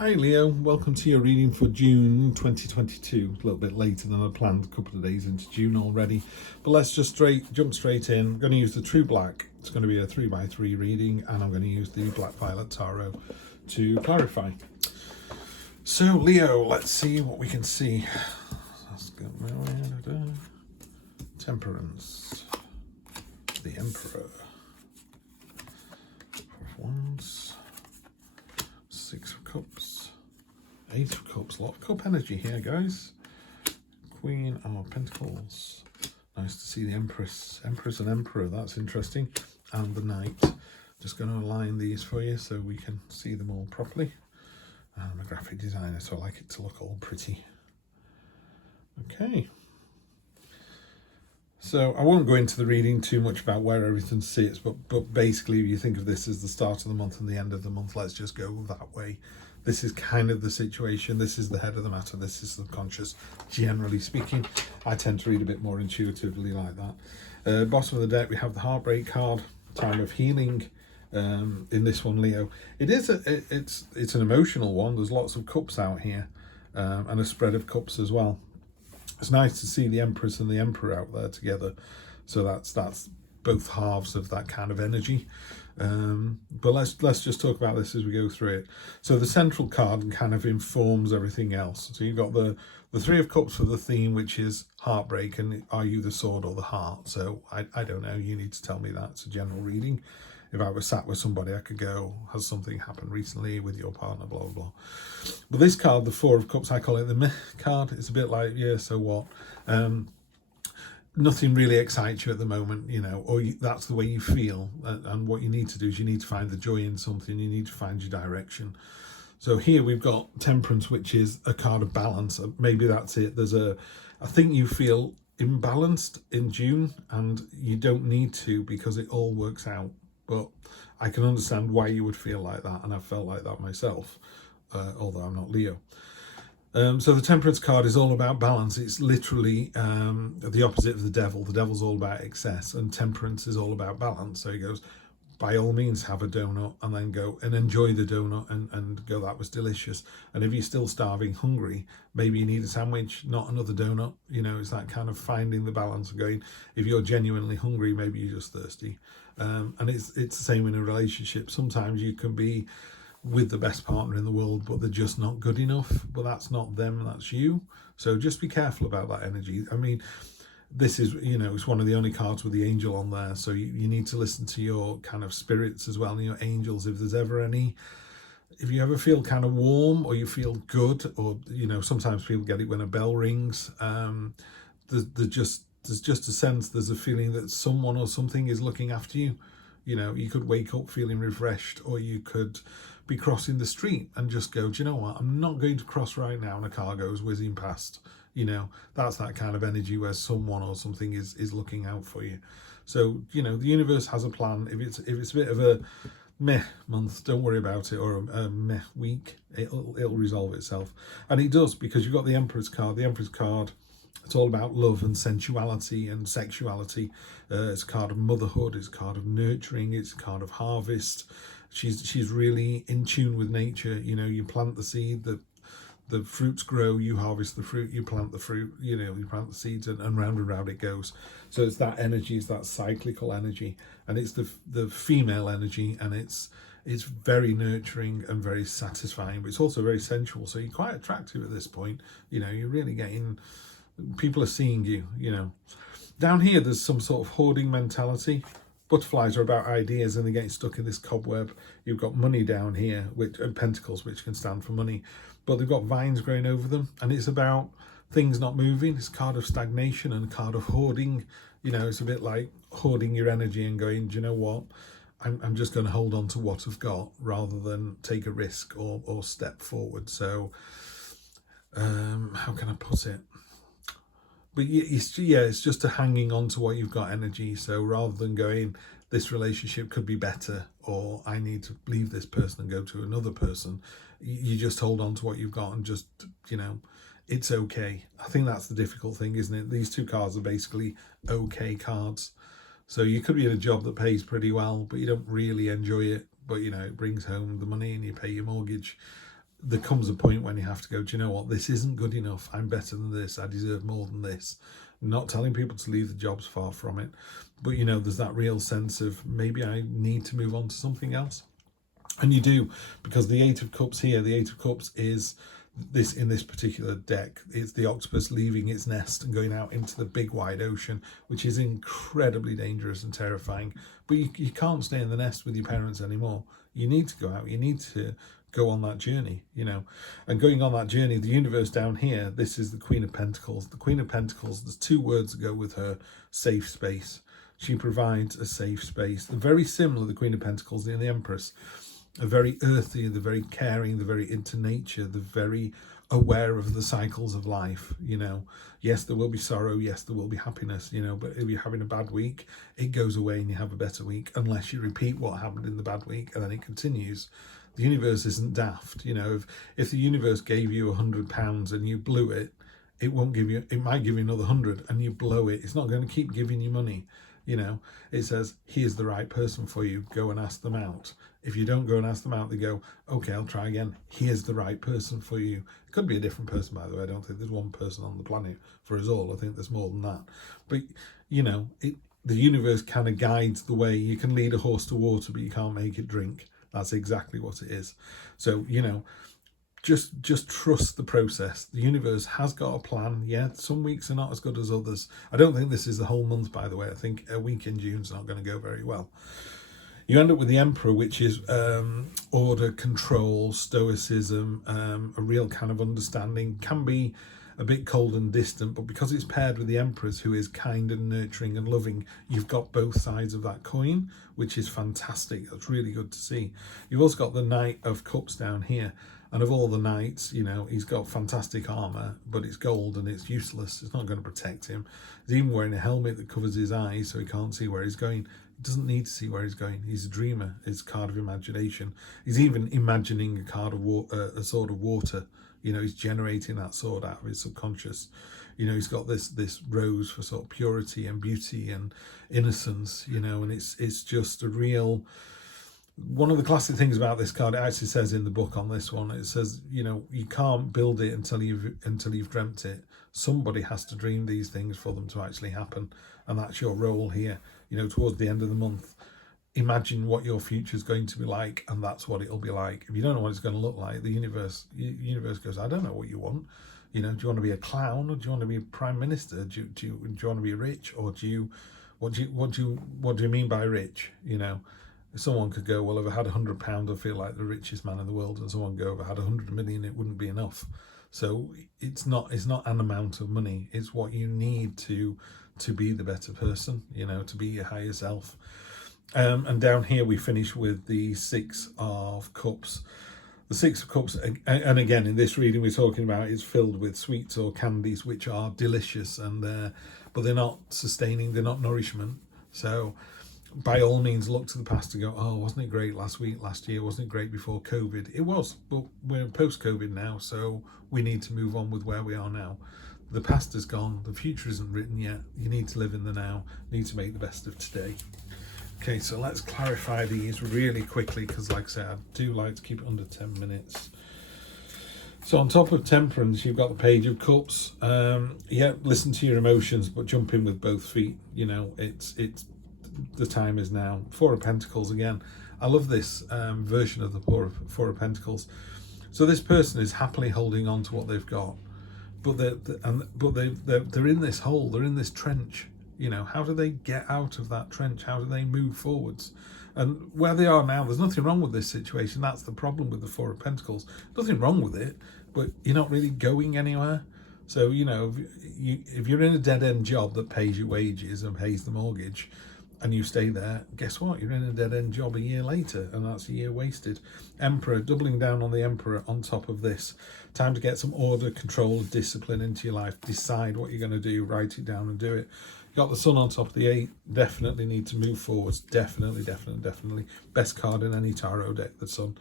Hi Leo, welcome to your reading for June 2022. A little bit later than I planned, a couple of days into June already. But let's just jump straight in. I'm going to use the True Black. It's going to be a 3x3 reading, and I'm going to use the Black Violet Tarot to clarify. So Leo, let's see what we can see. Let's go. Temperance. The Emperor. Four of Wands. Six of Cups, Eight of Cups, a lot of cup energy here, guys. Queen of Pentacles. Nice to see the Empress and Emperor, that's interesting. And the Knight. Just going to align these for you so we can see them all properly. I'm a graphic designer, so I like it to look all pretty. Okay. So I won't go into the reading too much about where everything sits, but basically if you think of this as the start of the month and the end of the month, let's just go that way. This is kind of the situation. This is the head of the matter. This is subconscious, generally speaking. I tend to read a bit more intuitively like that. Bottom of the deck, we have the Heartbreak card, Time of Healing. In this one, Leo, it's an emotional one. There's lots of cups out here, and a spread of cups as well. It's nice to see the Empress and the Emperor out there together. So that's both halves of that kind of energy. But let's just talk about this as we go through it. So the central card kind of informs everything else. So you've got the Three of Cups for the theme, which is heartbreak, and are you the sword or the heart? So I don't know. You need to tell me that. It's a general reading. If I was sat with somebody, I could go, has something happened recently with your partner, blah, blah, blah. But this card, the Four of Cups, I call it the meh card. It's a bit like, yeah, so what? Nothing really excites you at the moment, you know, or that's the way you feel. And what you need to do is you need to find the joy in something. You need to find your direction. So here we've got Temperance, which is a card of balance. Maybe that's it. I think you feel imbalanced in June, and you don't need to, because it all works out. But I can understand why you would feel like that, and I've felt like that myself, although I'm not Leo. So the Temperance card is all about balance. It's literally the opposite of the Devil. The Devil's all about excess, and Temperance is all about balance. So he goes, by all means, have a donut, and then go and enjoy the donut and go, that was delicious. And if you're still starving, hungry, maybe you need a sandwich, not another donut. You know, it's that kind of finding the balance of going, if you're genuinely hungry, maybe you're just thirsty. And it's the same in a relationship. Sometimes you can be with the best partner in the world, but they're just not good enough. But that's not them, that's you. So just be careful about that energy. I mean, this is, you know, it's one of the only cards with the angel on there. So you need to listen to your kind of spirits as well, and your angels, if there's ever any. If you ever feel kind of warm, or you feel good, or, you know, sometimes people get it when a bell rings. There's just a sense, there's a feeling that someone or something is looking after you. You know, you could wake up feeling refreshed, or you could be crossing the street and just go, do you know what, I'm not going to cross right now, and a car goes whizzing past. You know, that's that kind of energy where someone or something is looking out for you. So, you know, the universe has a plan. If it's a bit of a meh month, don't worry about it, or a meh week, it'll resolve itself. And it does, because you've got the Emperor's card. The Emperor's card, it's all about love and sensuality and sexuality. It's a card of motherhood. It's a card of nurturing. It's a card of harvest. She's really in tune with nature. You know, you plant the seed, the fruits grow, you harvest the fruit, you plant the fruit, you know, you plant the seeds, and round and round it goes. So it's that energy, it's that cyclical energy, and it's the female energy, and it's very nurturing and very satisfying, but it's also very sensual. So you're quite attractive at this point. You know, you're really getting, people are seeing you, you know. Down here, there's some sort of hoarding mentality. Butterflies are about ideas, and they're getting stuck in this cobweb. You've got money down here, and pentacles, which can stand for money, but they've got vines growing over them, and it's about things not moving. It's a card of stagnation and a card of hoarding. You know, it's a bit like hoarding your energy and going, do you know what, I'm just going to hold on to what I've got rather than take a risk or step forward. So how can I put it? But it's just a hanging on to what you've got energy. So rather than going, this relationship could be better, or I need to leave this person and go to another person, you just hold on to what you've got and just, you know, it's okay. I think that's the difficult thing, isn't it? These two cards are basically okay cards. So you could be in a job that pays pretty well, but you don't really enjoy it, but, you know, it brings home the money and you pay your mortgage. there comes a point when you have to go, do you know what, this isn't good enough, I'm better than this, I deserve more than this. I'm not telling people to leave the jobs, far from it, but there's that real sense of maybe I need to move on to something else. And you do, because the Eight of Cups here, the Eight of Cups is this, in this particular deck, it's the octopus leaving its nest and going out into the big wide ocean, which is incredibly dangerous and terrifying. But you can't stay in the nest with your parents anymore. You need to go out, you need to go on that journey, and going on that journey, the universe down here, this is the Queen of Pentacles. The Queen of Pentacles, there's two words that go with her: safe space. She provides a safe space. They're very similar, the Queen of Pentacles and the Empress. Are very earthy, they're very caring, they're very into nature, they're very aware of the cycles of life. Yes, there will be sorrow, yes, there will be happiness, but if you're having a bad week, it goes away and you have a better week, unless you repeat what happened in the bad week and then it continues. The universe isn't daft. If the universe gave you £100 and you blew it, it won't give you, it might give you another 100 and you blow it. It's not going to keep giving you money. It says, here's the right person for you, go and ask them out. If you don't go and ask them out, they go, okay, I'll try again. Here's the right person for you. It could be a different person, by the way. I don't think there's one person on the planet for us all. I think there's more than that. But, the universe kind of guides the way. You can lead a horse to water, but you can't make it drink. That's exactly what it is. So, just trust the process. The universe has got a plan. Yeah, some weeks are not as good as others. I don't think this is the whole month, by the way. I think a week in June's not going to go very well. You end up with the Emperor, which is order, control, stoicism, a real kind of understanding. Can be a bit cold and distant, but because it's paired with the Empress, who is kind and nurturing and loving, you've got both sides of that coin, which is fantastic. That's really good to see. You've also got the Knight of Cups down here. And of all the knights, he's got fantastic armour, but it's gold and it's useless. It's not going to protect him. He's even wearing a helmet that covers his eyes so he can't see where he's going. He doesn't need to see where he's going. He's a dreamer. It's a card of imagination. He's even imagining a card of a sword of water. He's generating that sword out of his subconscious. He's got this rose for sort of purity and beauty and innocence, and it's just a real... One of the classic things about this card, it actually says in the book on this one, it says, you can't build it until you've dreamt it. Somebody has to dream these things for them to actually happen. And that's your role here. Towards the end of the month, imagine what your future is going to be like, and that's what it'll be like. If you don't know what it's going to look like, the universe goes, I don't know what you want. Do you want to be a clown, or do you want to be a prime minister? Do you want to be rich, or what do you mean by rich? Someone could go, well, if I had £100, I feel like the richest man in the world. And someone go, if I had 100 million, it wouldn't be enough. So it's not an amount of money. It's what you need to be the better person, to be your higher self. And down here, we finish with the Six of Cups. The Six of Cups, and again, in this reading we're talking about, is filled with sweets or candies, which are delicious, but they're not sustaining, they're not nourishment. So by all means, look to the past and go, oh, wasn't it great last week, last year? Wasn't it great before COVID? It was, but we're post-COVID now, so we need to move on with where we are now. The past is gone. The future isn't written yet. You need to live in the now. You need to make the best of today. Okay, so let's clarify these really quickly, because like I said, I do like to keep it under 10 minutes. So on top of Temperance, you've got the Page of Cups. Yeah, listen to your emotions, but jump in with both feet. It's the time is now. Four of Pentacles again. I love this version of the Four of Pentacles. So this person is happily holding on to what they've got, but they're in this hole. They're in this trench. How do they get out of that trench? How do they move forwards? And where they are now, there's nothing wrong with this situation. That's the problem with the Four of Pentacles. Nothing wrong with it, but you're not really going anywhere. So if you're in a dead-end job that pays your wages and pays the mortgage, and you stay there, guess what? You're in a dead-end job a year later, and that's a year wasted. Emperor, doubling down on the Emperor on top of this. Time to get some order, control, discipline into your life. Decide what you're going to do, write it down and do it. You got the Sun on top of the 8. Definitely need to move forwards. Definitely. Best card in any tarot deck, the Sun.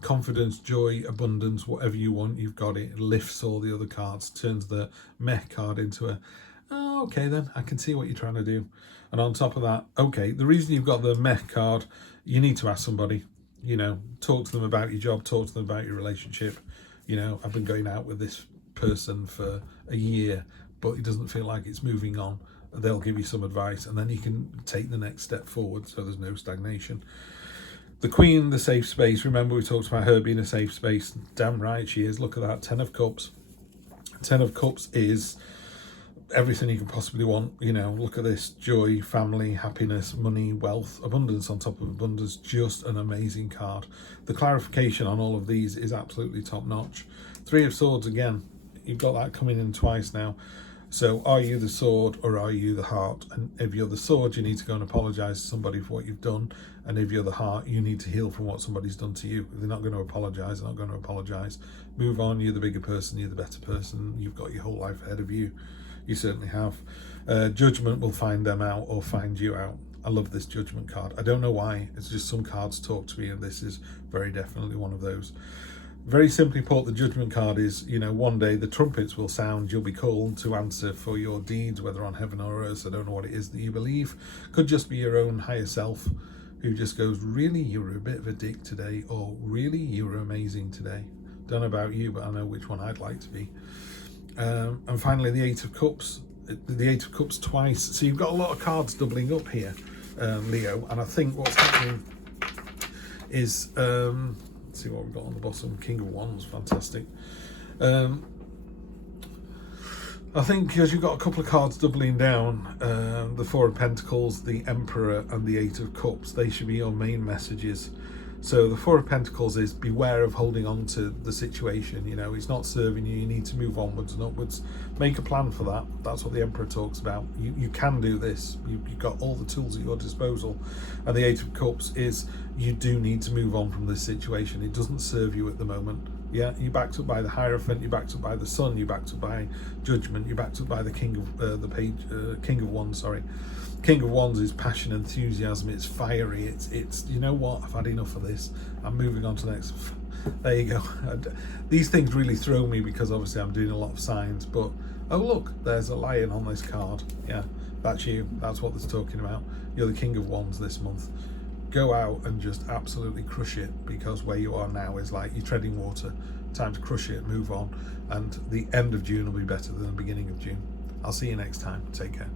Confidence, joy, abundance, whatever you want, you've got it. It lifts all the other cards, turns the meh card into a, oh, okay then, I can see what you're trying to do. And on top of that, okay, the reason you've got the meh card, you need to ask somebody. You know, talk to them about your job, talk to them about your relationship. You know, I've been going out with this person for a year, but it doesn't feel like it's moving on. They'll give you some advice, and then you can take the next step forward, so there's no stagnation. The Queen, the safe space. Remember, we talked about her being a safe space. Damn right she is. Look at that, 10 of Cups. 10 of Cups is everything you can possibly want. You know, look at this: joy, family, happiness, money, wealth, abundance on top of abundance. Just an amazing card. The clarification on all of these is absolutely top notch. 3 of Swords again. You've got that coming in twice now. So are you the sword or are you the heart? And if you're the sword, you need to go and apologise to somebody for what you've done. And if you're the heart, you need to heal from what somebody's done to you. If they're not going to apologise, they're not going to apologise. Move on. You're the bigger person. You're the better person. You've got your whole life ahead of you. You certainly have. Judgment will find them out or find you out. I love this Judgment card. I don't know why. It's just some cards talk to me, and this is very definitely one of those. Very simply put, the Judgment card is, you know, one day the trumpets will sound. You'll be called to answer for your deeds, whether on heaven or earth. I don't know what it is that you believe. Could just be your own higher self who just goes, really, you were a bit of a dick today, or really, you were amazing today. Don't know about you, but I know which one I'd like to be. And finally, the 8 of Cups. The 8 of Cups twice. So you've got a lot of cards doubling up here, Leo. And I think what's happening is... let's see what we've got on the bottom. King of Wands, fantastic. I think because you've got a couple of cards doubling down, the 4 of Pentacles, the Emperor, and the 8 of Cups, they should be your main messages. So the 4 of Pentacles is beware of holding on to the situation. You know, it's not serving you. You need to move onwards and upwards. Make a plan for that. That's what the Emperor talks about. You can do this. You've got all the tools at your disposal. And the 8 of Cups is you do need to move on from this situation. It doesn't serve you at the moment. Yeah, you're backed up by the Hierophant, you're backed up by the Sun, you're backed up by Judgment, you're backed up by the King of Wands, sorry. King of Wands is passion, enthusiasm, it's fiery, it's you know what, I've had enough of this, I'm moving on to the next. There you go. These things really throw me because obviously I'm doing a lot of signs, but oh look, there's a lion on this card. Yeah, that's you, that's what it's talking about. You're the King of Wands this month. Go out and just absolutely crush it, because where you are now is like you're treading water. Time to crush it, move on, and the end of June will be better than the beginning of June. I'll see you next time. Take care.